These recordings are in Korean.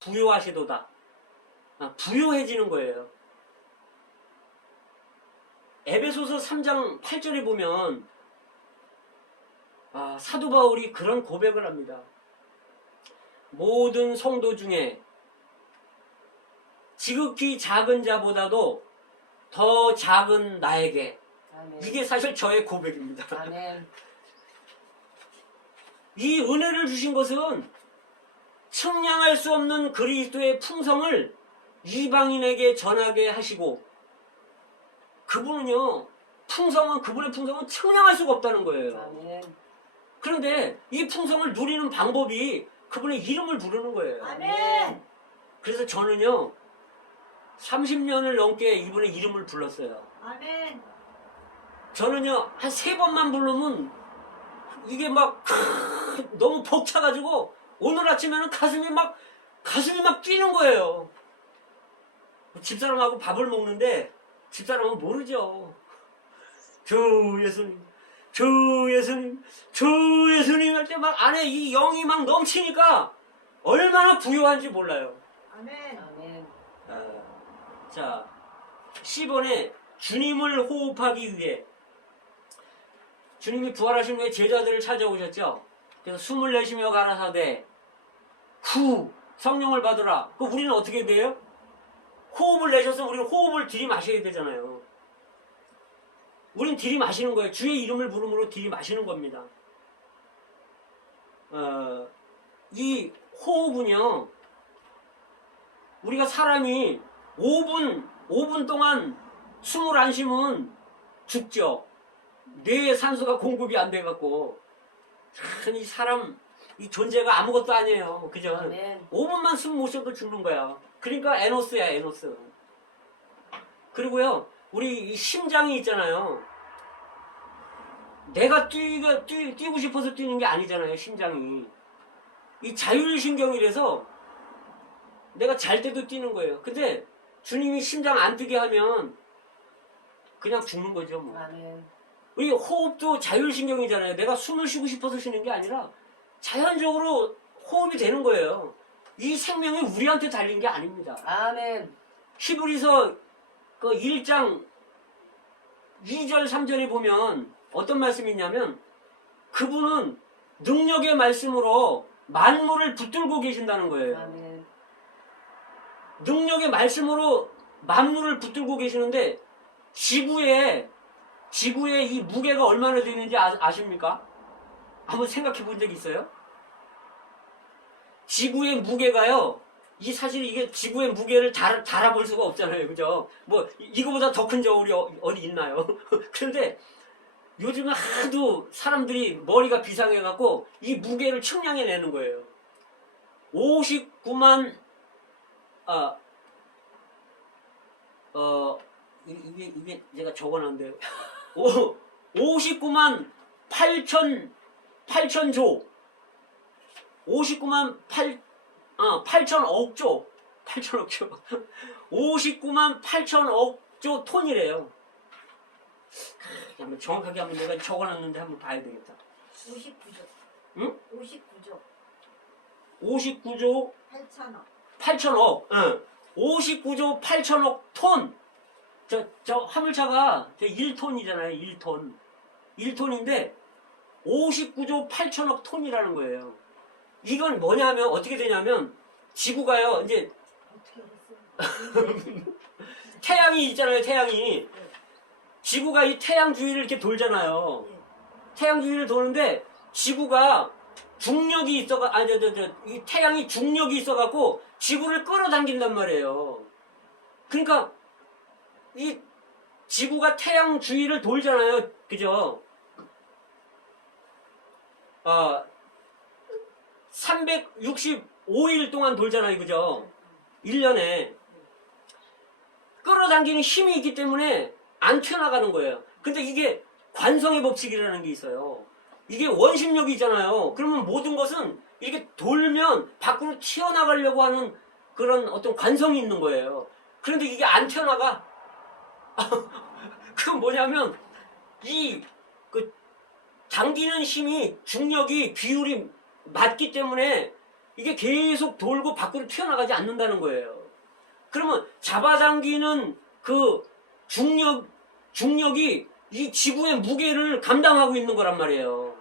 부요하시도다. 부요해지는 거예요. 에베소서 3장 8절에 보면 사도 바울이 그런 고백을 합니다. 모든 성도 중에 지극히 작은 자보다도 더 작은 나에게. 아멘. 이게 사실 저의 고백입니다. 아멘. 이 은혜를 주신 것은 측량할 수 없는 그리스도의 풍성을 이방인에게 전하게 하시고, 그분은요, 그분의 풍성은 측량할 수가 없다는 거예요. 아멘. 그런데 이 풍성을 누리는 방법이 그분의 이름을 부르는 거예요. 아멘. 그래서 저는요 30년을 넘게 이분의 이름을 불렀어요. 아멘. 저는요 한 3번만 부르면 이게 막 너무 벅차가지고 오늘 아침에는 가슴이 막 뛰는 거예요. 집사람하고 밥을 먹는데 집사람은 모르죠. 주 예수님, 주 예수님, 주 예수님 할 때 막 안에 이 영이 막 넘치니까 얼마나 부요한지 몰라요. 아멘. 아멘. 자, 10번에 주님을 호흡하기 위해, 주님이 부활하신 후에 제자들을 찾아오셨죠. 그래서 숨을 내쉬며 가라사대 성령을 받으라. 그럼 우리는 어떻게 돼요? 호흡을 내셔서 우리는 호흡을 들이마셔야 되잖아요. 우린 들이마시는 거예요. 주의 이름을 부름으로 들이마시는 겁니다. 이 호흡은요, 우리가 사람이 5분 동안 숨을 안 쉬면 죽죠. 뇌에 산소가 공급이 안 돼갖고. 이 사람, 이 존재가 아무것도 아니에요. 그죠? 아멘. 5분만 숨 못 쉬어도 죽는 거야. 그러니까 에노스야, 에노스. 그리고요, 우리 이 심장이 있잖아요. 내가 뛰고 싶어서 뛰는 게 아니잖아요, 심장이. 이 자율신경이라서 내가 잘 때도 뛰는 거예요. 근데 주님이 심장 안 뛰게 하면 그냥 죽는 거죠, 뭐. 아멘. 우리 호흡도 자율신경이잖아요. 내가 숨을 쉬고 싶어서 쉬는 게 아니라 자연적으로 호흡이 되는 거예요. 이 생명이 우리한테 달린 게 아닙니다. 아멘. 히브리서 그 1장 2절 3절에 보면 어떤 말씀이 있냐면, 그분은 능력의 말씀으로 만물을 붙들고 계신다는 거예요. 아멘. 능력의 말씀으로 만물을 붙들고 계시는데 지구에 이 무게가 얼마나 되는지 아십니까? 한번 생각해 본 적 있어요? 지구의 무게가요, 사실 이게 지구의 무게를 달아볼 수가 없잖아요. 그죠? 뭐, 이거보다 더 큰 저울이 어디 있나요? 그런데 요즘은 하도 사람들이 머리가 비상해갖고 이 무게를 측량해내는 거예요. 59만, 이게 제가 적어놨는데요. 59만 8천조. 59만 8천억 조. 59만 8천억 조 톤이래요. 한번 정확하게 한번 내가 적어놨는데 한번 봐야 되겠다. 59조. 응? 59조. 59조 8천억. 8천억. 응. 59조 8천억 톤. 저 화물차가 1톤이잖아요. 1톤. 1톤인데 59조 8천억 톤이라는 거예요. 이건 뭐냐면 어떻게 되냐면, 지구가요, 이제 어떻게 알았어요? 태양이 있잖아요. 태양이. 지구가 이 태양 주위를 이렇게 돌잖아요. 태양 주위를 도는데 지구가 중력이 이 태양이 중력이 있어갖고 지구를 끌어당긴단 말이에요. 그러니까 이 지구가 태양 주위를 돌잖아요. 그죠? 365일 동안 돌잖아요. 그죠? 1년에. 끌어당기는 힘이 있기 때문에 안 튀어나가는 거예요. 근데 이게 관성의 법칙이라는 게 있어요. 이게 원심력이 있잖아요. 그러면 모든 것은 이렇게 돌면 밖으로 튀어나가려고 하는 그런 어떤 관성이 있는 거예요. 그런데 이게 안 튀어나가. 그건 뭐냐면, 당기는 힘이, 중력이, 비율이 맞기 때문에 이게 계속 돌고 밖으로 튀어나가지 않는다는 거예요. 그러면 잡아당기는 그 중력이 이 지구의 무게를 감당하고 있는 거란 말이에요.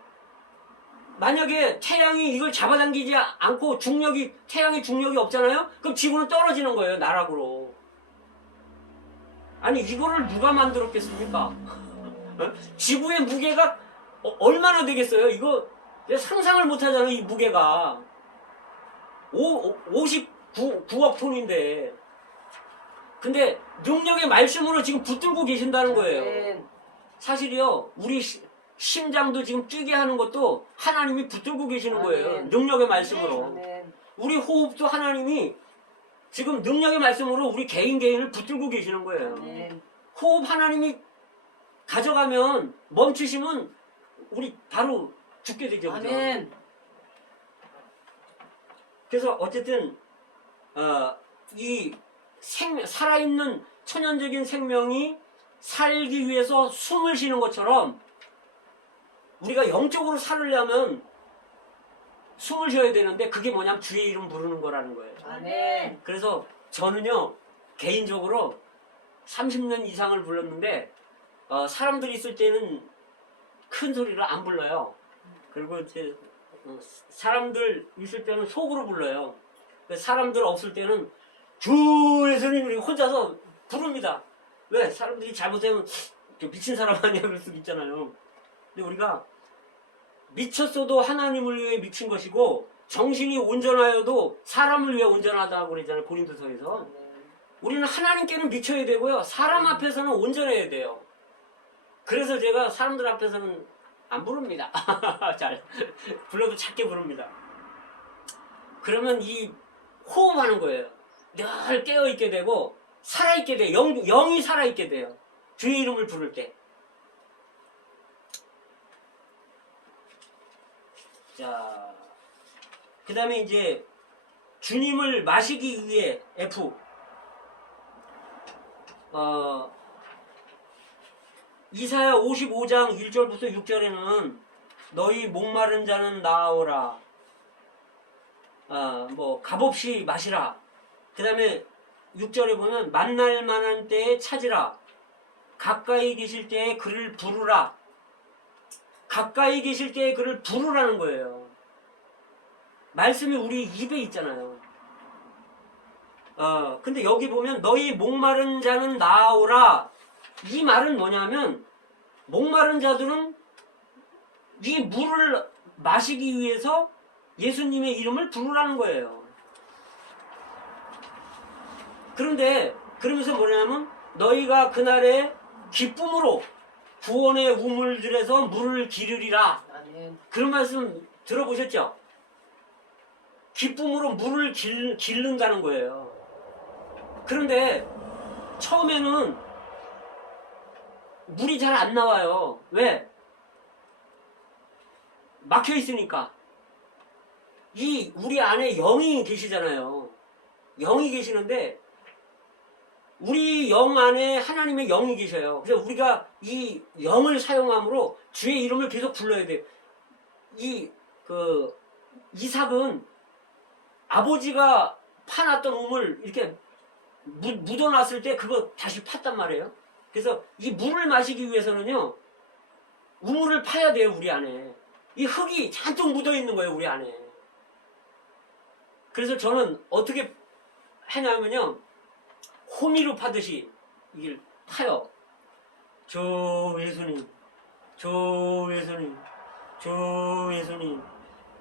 만약에 태양이 이걸 잡아당기지 않고 태양의 중력이 없잖아요? 그럼 지구는 떨어지는 거예요, 나락으로. 아니, 이거를 누가 만들었겠습니까? 어? 지구의 무게가 얼마나 되겠어요? 이거 상상을 못 하잖아요, 이 무게가. 59억 톤인데. 근데 능력의 말씀으로 지금 붙들고 계신다는 거예요. 사실이요, 우리 심장도 지금 뛰게 하는 것도 하나님이 붙들고 계시는 거예요. 능력의 말씀으로. 우리 호흡도 하나님이 지금 능력의 말씀으로 우리 개인을 붙들고 계시는 거예요. 호흡 하나님이 가져가면, 멈추시면 우리 바로 죽게 되죠. 그죠? 그래서 어쨌든 이 살아있는 천연적인 생명이 살기 위해서 숨을 쉬는 것처럼 우리가 영적으로 살으려면 숨을 쉬어야 되는데, 그게 뭐냐면 주의 이름 부르는 거라는 거예요. 아멘. 그래서 저는요, 개인적으로 30년 이상을 불렀는데 사람들이 있을 때는 큰 소리를 안 불러요. 그리고 이제 사람들 있을 때는 속으로 불러요. 사람들 없을 때는 주 예수님 혼자서 부릅니다. 왜? 사람들이 잘못하면 미친 사람 아니야 그럴 수도 있잖아요. 근데 우리가 미쳤어도 하나님을 위해 미친 것이고, 정신이 온전하여도 사람을 위해 온전하다고 그러잖아요, 고린도서에서. 우리는 하나님께는 미쳐야 되고요, 사람 앞에서는 온전해야 돼요. 그래서 제가 사람들 앞에서는 안 부릅니다. 잘 불러도 작게 부릅니다. 그러면 이 호흡하는 거예요. 늘 깨어있게 되고 살아있게 돼요. 영이 살아있게 돼요. 주의 이름을 부를 때. 자, 그 다음에 이제 주님을 마시기 위해 F. 이사야 55장 1절부터 6절에는 너희 목마른 자는 나오라. 값없이 마시라. 그 다음에 6절에 보면 만날 만한 때에 찾으라. 가까이 계실 때에 그를 부르라. 가까이 계실 때에 그를 부르라는 거예요. 말씀이 우리 입에 있잖아요. 근데 여기 보면 너희 목마른 자는 나오라. 이 말은 뭐냐면, 목마른 자들은 이 물을 마시기 위해서 예수님의 이름을 부르라는 거예요. 그런데 그러면서 뭐냐면, 너희가 그날에 기쁨으로 구원의 우물들에서 물을 기르리라. 그런 말씀 들어보셨죠? 기쁨으로 물을 기른다는 거예요. 그런데 처음에는 물이 잘 안 나와요. 왜? 막혀 있으니까. 우리 안에 영이 계시잖아요. 영이 계시는데 우리 영 안에 하나님의 영이 계셔요. 그래서 우리가 이 영을 사용함으로 주의 이름을 계속 불러야 돼요. 이삭은 아버지가 파놨던 우물 이렇게 묻어놨을 때 그거 다시 팠단 말이에요. 그래서 이 물을 마시기 위해서는요, 우물을 파야 돼요, 우리 안에. 이 흙이 잔뜩 묻어 있는 거예요, 우리 안에. 그래서 저는 어떻게 하냐면요, 호미로 파듯이 이걸 파요. 주 예수님, 주 예수님, 주 예수님,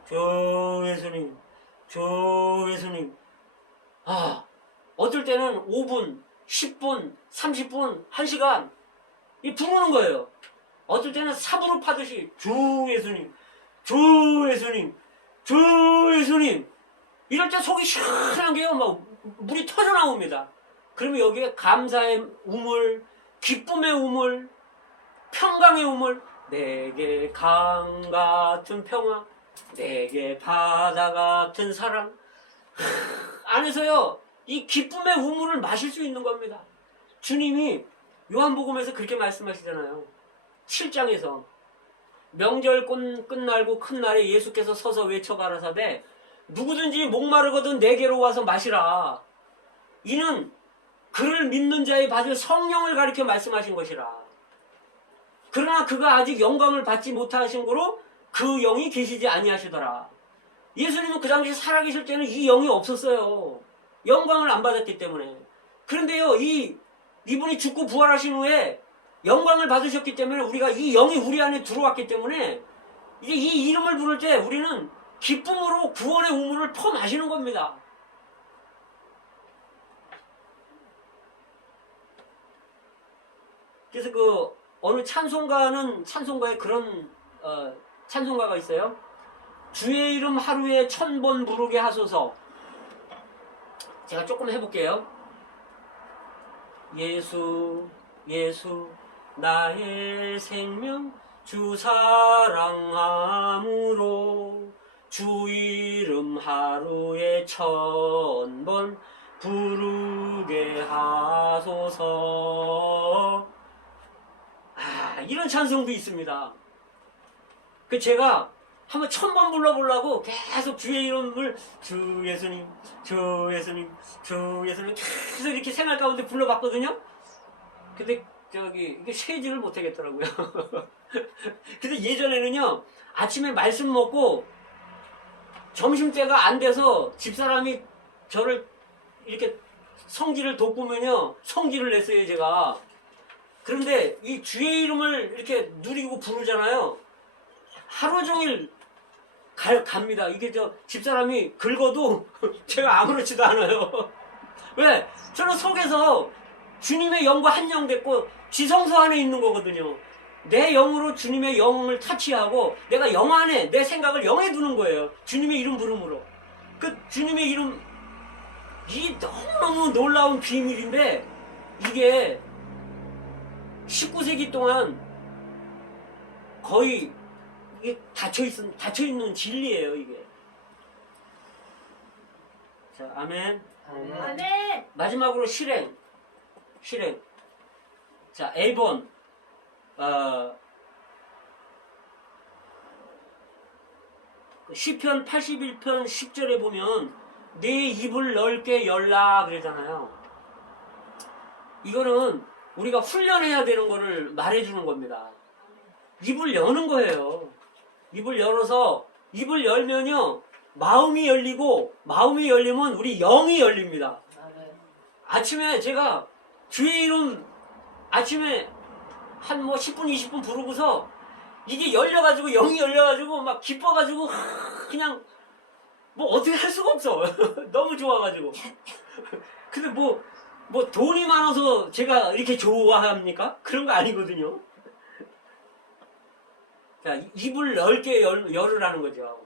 주 예수님, 주 예수님. 어떨 때는 5분, 10분, 30분, 1시간 이 부르는 거예요. 어떨 때는 삽으로 파듯이 주 예수님, 주 예수님, 주 예수님. 이럴 때 속이 시원한 게요, 막 물이 터져 나옵니다. 그러면 여기에 감사의 우물, 기쁨의 우물, 평강의 우물, 내게 강 같은 평화, 내게 바다 같은 사랑 안에서요, 이 기쁨의 우물을 마실 수 있는 겁니다. 주님이 요한복음에서 그렇게 말씀하시잖아요. 7장에서 명절 끝날고 큰 날에 예수께서 서서 외쳐 가라사대 누구든지 목마르거든 내게로 와서 마시라. 이는 그를 믿는 자에 받을 성령을 가리켜 말씀하신 것이라. 그러나 그가 아직 영광을 받지 못하신 거로 그 영이 계시지 아니하시더라. 예수님은 그 당시 살아계실 때는 이 영이 없었어요. 영광을 안 받았기 때문에. 그런데요, 이분이 죽고 부활하신 후에 영광을 받으셨기 때문에 우리가 이 영이 우리 안에 들어왔기 때문에 이제 이 이름을 부를 때 우리는 기쁨으로 구원의 우물을 퍼 마시는 겁니다. 그래서 그 어느 찬송가에 그런 찬송가가 있어요. 주의 이름 하루에 1000번 부르게 하소서. 제가 조금 해볼게요. 예수 예수 나의 생명 주 사랑함으로 주 이름 하루에 1000번 부르게 하소서. 이런 찬송도 있습니다. 그 제가 한번 1000번 불러보려고 계속 주의 이름을 주 예수님, 주 예수님, 주 예수님 계속 이렇게 생활 가운데 불러봤거든요. 근데 이게 세지를 못하겠더라고요. 근데 예전에는요, 아침에 말씀 먹고 점심때가 안 돼서 집사람이 저를 이렇게 성기를 돋구면요, 성기를 냈어요, 제가. 그런데 이 주의 이름을 이렇게 누리고 부르잖아요. 하루 종일 갑니다. 이게 집사람이 긁어도 제가 아무렇지도 않아요. 왜? 저는 속에서 주님의 영과 한영됐고 지성소 안에 있는 거거든요. 내 영으로 주님의 영을 타치하고 내가 영 안에 내 생각을 영에 두는 거예요. 주님의 이름 부름으로. 그 주님의 이름, 이 너무너무 놀라운 비밀인데 이게 19세기 동안 거의 이게 닫혀있는 진리예요, 이게. 자, 아멘. 아멘. 마지막으로 실행. 자, A번. 시편 81편 10절에 보면 내 입을 넓게 열라 그러잖아요. 이거는 우리가 훈련해야 되는 거를 말해주는 겁니다. 입을 여는 거예요. 입을 열어서 입을 열면요 마음이 열리고 마음이 열리면 우리 영이 열립니다. 아침에 제가 주의 이름 아침에 한 10분 20분 부르고서 이게 열려가지고 영이 열려가지고 막 기뻐가지고 그냥 어떻게 할 수가 없어. 너무 좋아가지고. 근데 뭐 돈이 많아서 제가 이렇게 좋아합니까? 그런 거 아니거든요. 자, 입을 넓게 열으라는 거죠.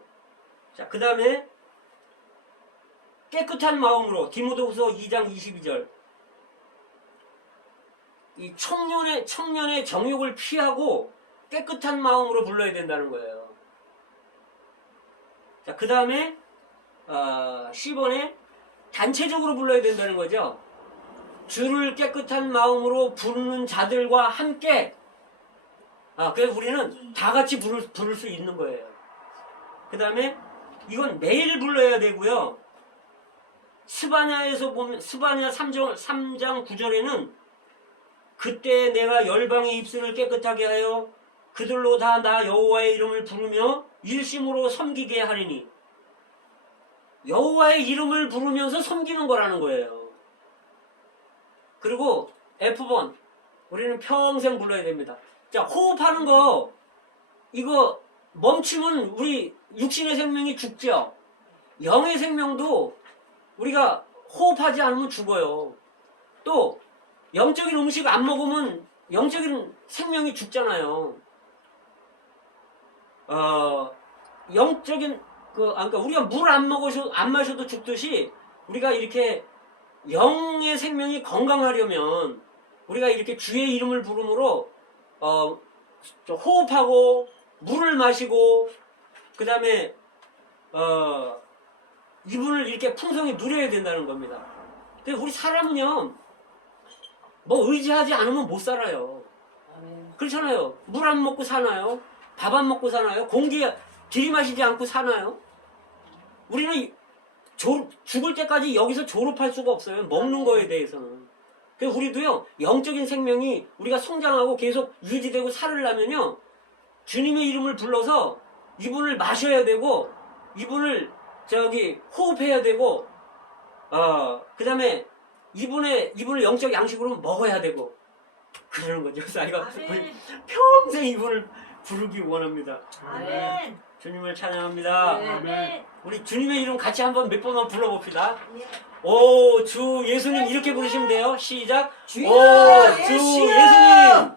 자, 그 다음에 깨끗한 마음으로 디모데후서 2장 22절. 이 청년의 정욕을 피하고 깨끗한 마음으로 불러야 된다는 거예요. 자, 그 다음에 C번에 단체적으로 불러야 된다는 거죠. 주를 깨끗한 마음으로 부르는 자들과 함께. 그래서 우리는 다 같이 부를 수 있는 거예요. 그 다음에 이건 매일 불러야 되고요. 스바냐에서 보면 스바냐 3장 9절에는 그때 내가 열방의 입술을 깨끗하게 하여 그들로 다 나 여호와의 이름을 부르며 일심으로 섬기게 하리니. 여호와의 이름을 부르면서 섬기는 거라는 거예요. 그리고 F번 우리는 평생 불러야 됩니다. 자, 호흡하는 거 이거 멈추면 우리 육신의 생명이 죽죠. 영의 생명도 우리가 호흡하지 않으면 죽어요. 또 영적인 음식 안 먹으면 영적인 생명이 죽잖아요. 영적인 그러니까 우리가 물 안 마셔도 죽듯이 우리가 이렇게 영의 생명이 건강하려면 우리가 이렇게 주의 이름을 부름으로 호흡하고 물을 마시고 그 다음에 이분을 이렇게 풍성히 누려야 된다는 겁니다. 근데 우리 사람은요 의지하지 않으면 못 살아요. 그렇잖아요. 물 안 먹고 사나요? 밥 안 먹고 사나요? 공기 들이마시지 않고 사나요? 우리는 죽을 때까지 여기서 졸업할 수가 없어요. 먹는 거에 대해서는. 그래서 우리도요, 영적인 생명이 우리가 성장하고 계속 유지되고 살으려면요, 주님의 이름을 불러서 이분을 마셔야 되고, 이분을 호흡해야 되고, 그 다음에 이분을 영적 양식으로 먹어야 되고, 그러는 거죠. 그래서 아이가 아멘. 평생 이분을 부르기 원합니다. 아멘. 주님을 찬양합니다. 네. 아멘. 우리 주님의 이름 같이 한번 몇 번만 불러봅시다. 예. 오, 주 예수님 이렇게 부르시면 돼요. 시작. 주여 오, 주 예수여! 예수님.